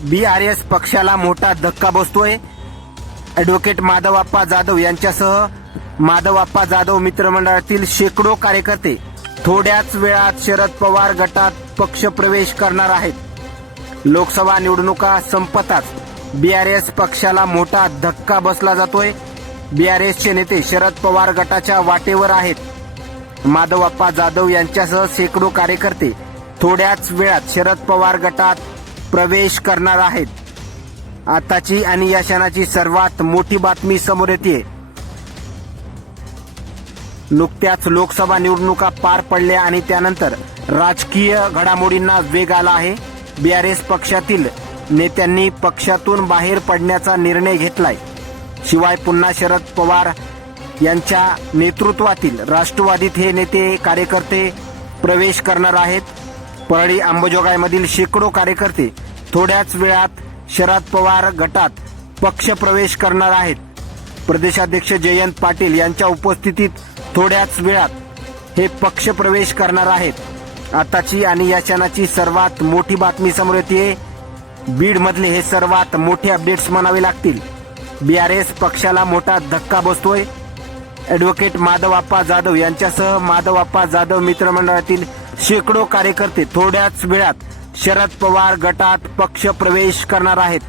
BRS पक्षाला मोठा धक्का बसतोय। ॲडव्होकेट माधवप्पा जाधव यांच्यासह माधवप्पा जाधव मित्रमंडळातील शेकडो कार्यकर्ते थोड्याच वेळात शरद पवार गटात पक्षप्रवेश करणार आहेत। लोकसभा निवडणुका संपताच BRS पक्षाला मोठा धक्का बसला जातोय। BRSचे नेते शरद पवार गटाच्या वाटेवर आहेत। माधवप्पा जाधव यांच्यासह शेकडो कार्यकर्ते थोड्याच वेळात शरद पवार गटात प्रवेश करणार आहेत। आताची आणि या क्षणाची सर्वात मोठी बातमी समोर येते। नुकत्याच लोकसभा निवडणुका पार पडल्या आणि त्यानंतर राजकीय घडामोडींना वेग आला आहे। BRS पक्षातील नेत्यांनी पक्षातून बाहेर पडण्याचा निर्णय घेतलाय। शिवाय पुन्हा शरद पवार यांच्या नेतृत्वातील राष्ट्रवादीत हे नेते कार्यकर्ते प्रवेश करणार आहेत। परळी अंबाजोगाईमधील शेकडो कार्यकर्ते थोड्याच वेळात शरद पवार गटात पक्षप्रवेश करणार आहेत। प्रदेशाध्यक्ष जयंत पाटील यांच्या उपस्थितीत थोड्याच वेळात हे पक्षप्रवेश करणार आहेत। आताची आणि या क्षणाची सर्वात मोठी बातमी समोर येते। बीडमधले हे सर्वात मोठे अपडेट्स म्हणावे लागतील। BRS पक्षाला मोठा धक्का बसतोय। ॲडव्होकेट माधवप्पा जाधव यांच्यासह माधवप्पा जाधव मित्रमंडळातील शेकडो कार्यकर्ते थोड्याच वेळात शरद पवार गटात पक्षप्रवेश करणार आहेत।